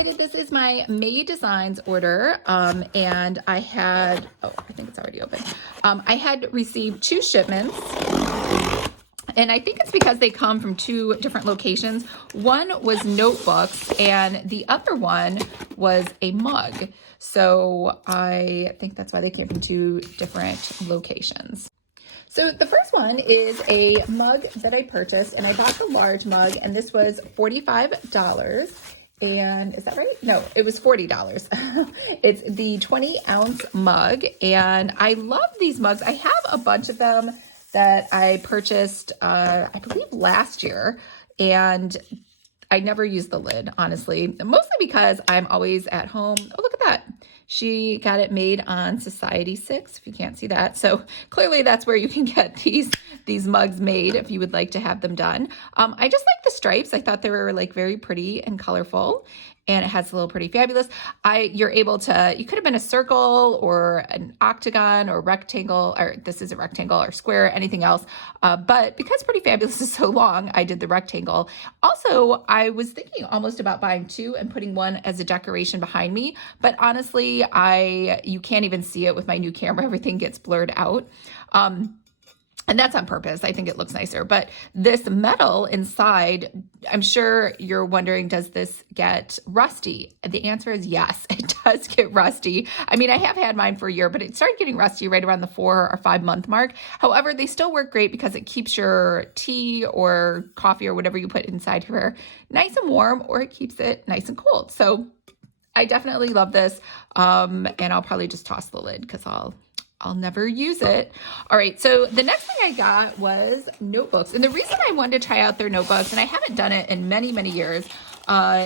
excited. This is my May Designs order. And I had, oh, I think it's already open. I had received 2 shipments. And I think it's because they come from 2 different locations. One was notebooks and the other one was a mug. So I think that's why they came from 2 different locations. So the first one is a mug that I purchased, and I bought the large mug, and this was $45. And is that right? No, it was $40. It's the 20-ounce mug, and I love these mugs. I have a bunch of them that I purchased, I believe last year, and I never use the lid, honestly, mostly because I'm always at home. Oh, look at that. She got it made on Society 6, if you can't see that. So clearly that's where you can get these mugs made if you would like to have them done. I just like the stripes. I thought they were like very pretty and colorful, and it has a little pretty fabulous. You're able to, you could have been a circle or an octagon or rectangle, or this is a rectangle or square, anything else. But because Pretty Fabulous is so long, I did the rectangle. Also, I was thinking almost about buying 2 and putting one as a decoration behind me. But honestly, you can't even see it with my new camera. Everything gets blurred out. And that's on purpose. I think it looks nicer. But this metal inside, I'm sure you're wondering, does this get rusty? The answer is yes, it does get rusty. I mean, I have had mine for a year, but it started getting rusty right around the 4 or 5 month mark. However, they still work great because it keeps your tea or coffee or whatever you put inside here nice and warm, or it keeps it nice and cold. So I definitely love this. And I'll probably just toss the lid because I'll never use it. All right, so the next thing I got was notebooks. And the reason I wanted to try out their notebooks, and I haven't done it in many, many years,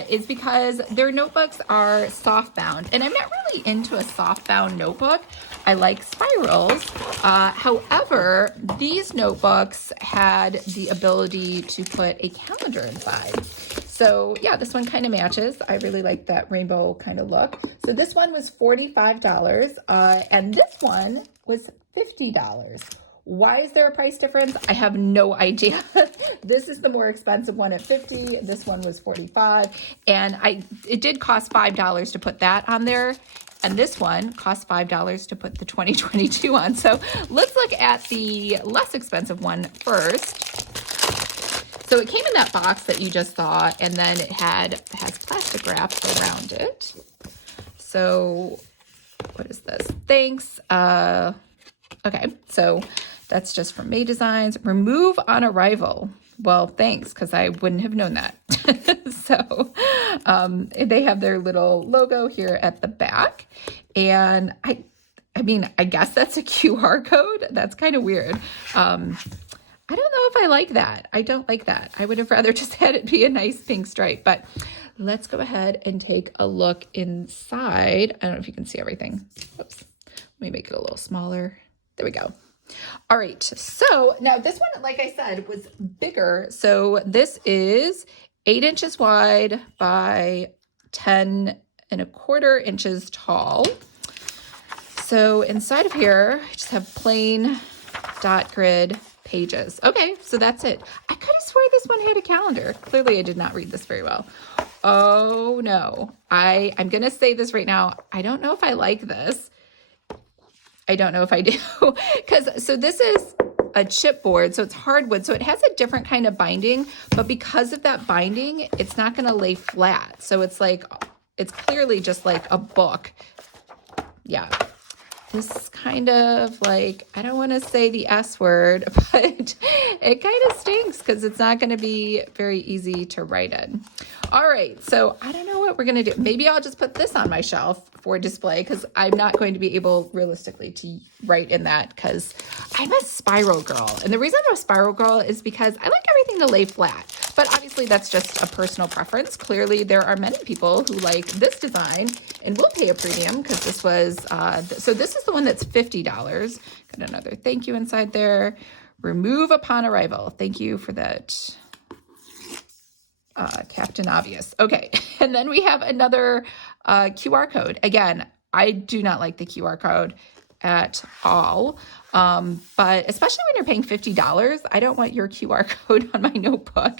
is because their notebooks are soft bound. And I'm not really into a soft bound notebook. I like spirals. However, these notebooks had the ability to put a calendar inside. So yeah, this one kind of matches. I really like that rainbow kind of look. So this one was $45, and this one was $50. Why is there a price difference? I have no idea. This is the more expensive one at $50. This one was $45, and it did cost $5 to put that on there. And this one cost $5 to put the 2022 on. So let's look at the less expensive one first. So it came in that box that you just saw, and then it has plastic wrap around it. So what is this? Thanks. Okay, so that's just from May Designs. Remove on arrival. Well, thanks, because I wouldn't have known that. So they have their little logo here at the back. And I mean, I guess that's a QR code. That's kind of weird. I don't know if I like that. I don't like that. I would have rather just had it be a nice pink stripe, but let's go ahead and take a look inside. I don't know if you can see everything. Oops. Let me make it a little smaller. There we go. All right. So now this one, like I said, was bigger. So this is 8 inches wide by 10¼ inches tall. So inside of here, I just have plain dot grid pages. Okay, so that's it. I could have sworn this one had a calendar. Clearly I did not read this very well. Oh no, I'm gonna say this right now. I don't know if I like this. I don't know if I do. So this is a chipboard, so it's hardwood, so it has a different kind of binding, but because of that binding, it's not gonna lay flat. So it's clearly just like a book. Yeah. This is kind of like, I don't want to say the S word, but it kind of stinks because it's not going to be very easy to write in. All right, so I don't know what we're going to do. Maybe I'll just put this on my shelf for display because I'm not going to be able realistically to write in that because I'm a spiral girl. And the reason I'm a spiral girl is because I like everything to lay flat. But obviously that's just a personal preference. Clearly there are many people who like this design and will pay a premium because this was, so this is the one that's $50. Got another thank you inside there. Remove upon arrival. Thank you for that, Captain Obvious. Okay, and then we have another QR code. Again, I do not like the QR code. at all. But especially when you're paying $50, I don't want your QR code on my notebook.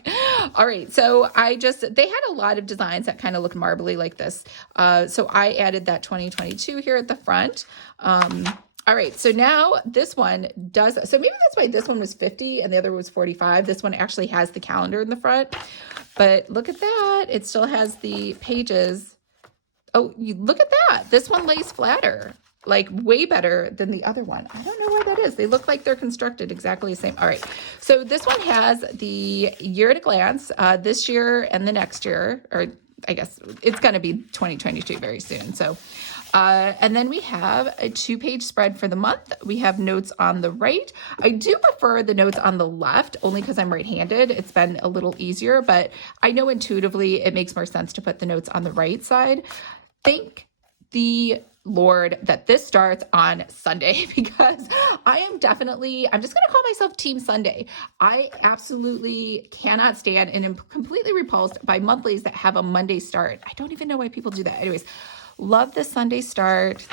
All right, so they had a lot of designs that kind of look marbly like this. So I added that 2022 here at the front. All right, so now this one does, so maybe that's why this one was 50 and the other was 45. This one actually has the calendar in the front, but look at that. It still has the pages. Oh, you look at that. This one lays flatter, like way better than the other one. I don't know why that is. They look like they're constructed exactly the same. All right, so this one has the year at a glance, this year and the next year, or I guess it's going to be 2022 very soon. So, and then we have a 2-page spread for the month. We have notes on the right. I do prefer the notes on the left only because I'm right-handed. It's been a little easier, but I know intuitively it makes more sense to put the notes on the right side. Thank the Lord that this starts on Sunday, because I'm just going to call myself Team Sunday. I absolutely cannot stand and am completely repulsed by monthlies that have a Monday start. I don't even know why people do that. Anyways, love the Sunday start.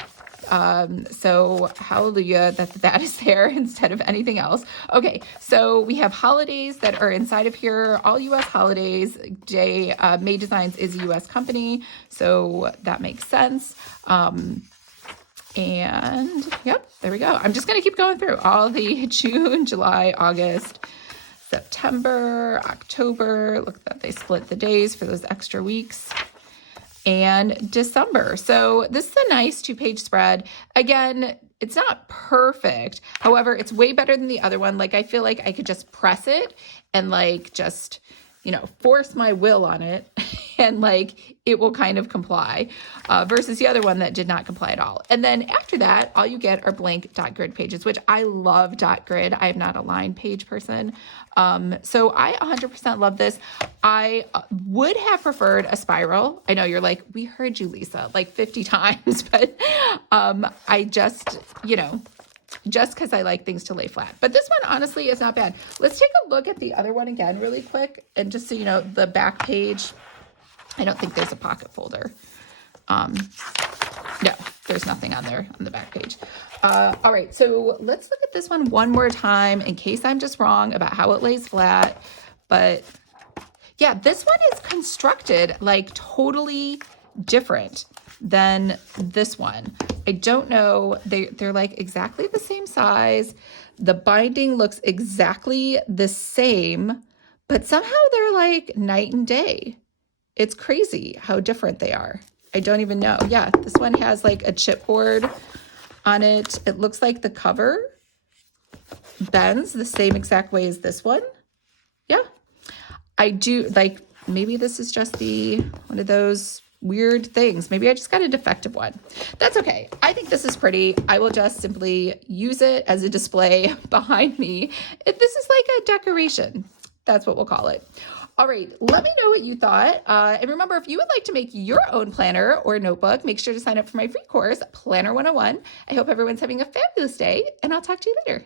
So hallelujah that is there instead of anything else. Okay, so we have holidays that are inside of here, all U.S. holidays. May Designs is a U.S. company, so that makes sense. And yep, there we go. I'm just going to keep going through all the June, July, August, September, October. Look that they split the days for those extra weeks. And December. So this is a nice 2-page spread. Again, it's not perfect. However, it's way better than the other one. Like, I feel like I could just press it and like just, force my will on it and like it will kind of comply versus the other one that did not comply at all. And then after that, all you get are blank dot grid pages, which I love dot grid. I am not a line page person. So I 100% love this. I would have preferred a spiral. I know you're like, we heard you, Lisa, like 50 times, but I just, just because I like things to lay flat. But this one, honestly, is not bad. Let's take a look at the other one again really quick. And just so you know, the back page, I don't think there's a pocket folder. No, there's nothing on there on the back page. All right, so let's look at this one more time in case I'm just wrong about how it lays flat. But yeah, this one is constructed like totally different than this one. I don't know. They're like exactly the same size. The binding looks exactly the same, but somehow they're like night and day. It's crazy how different they are. I don't even know. Yeah, this one has like a chipboard on it. It looks like the cover bends the same exact way as this one. Yeah, I do like, maybe this is just one of those weird things. Maybe I just got a defective one. That's okay. I think this is pretty. I will just simply use it as a display behind me. This is like a decoration. That's what we'll call it. All right, let me know what you thought. And remember, if you would like to make your own planner or notebook, make sure to sign up for my free course, Planner 101. I hope everyone's having a fabulous day, and I'll talk to you later.